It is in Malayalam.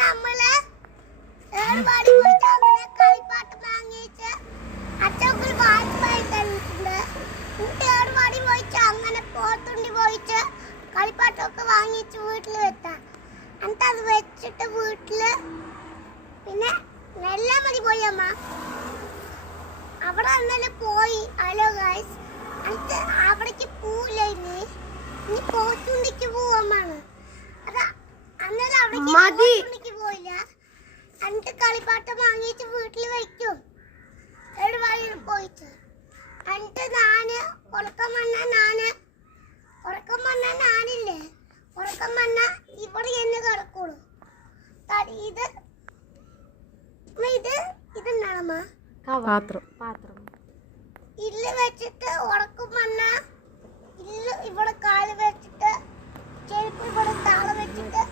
നമ്മള് ഏർവാടി പോയിട്ട് അങ്ങനെ കളിപ്പാട്ട് വാങ്ങിച്ച് അച്ഛൻ വായ്പായി തന്നിട്ടുണ്ട്. ഏർവാടി പോയിട്ട് അങ്ങനെ പോത്തുണ്ടി പോയിട്ട് കളിപ്പാട്ടൊക്കെ വാങ്ങിച്ച് വീട്ടിൽ വെത്താം. എന്നിട്ട് അത് വെച്ചിട്ട് വീട്ടില് പിന്നെ നെല്ലാമതി പോയി അമ്മ. അവിടെ അന്നലെ പോയി. ഹലോ ഗൈസ്, എന്നിട്ട് അവിടേക്ക് പോവില്ല. ഇനി പോത്തുണ്ടിക്ക് പോവാമാണ്. അതാ അന്നേരം അവിടേക്ക് പോയില്ല. എന്നിട്ട് കളിപ്പാട്ടം വാങ്ങിയിട്ട് വീട്ടിൽ വയ്ക്കും. എവിടെ പോയിട്ട് എന്നിട്ട് ഉറക്കം വന്ന ഞാനില്ലേ, ഉറക്കം വന്ന ഇവിടെ എന്ന് കിടക്കുള്ളൂ. ഇതെന്താണമ്മ? പാത്രം ഇല്ല് വെച്ചിട്ട് ഉറക്കം വന്ന ഇവിടെ കാല് വെച്ചിട്ട് ചെരുപ്പ് ഇവിടെ താള വെച്ചിട്ട്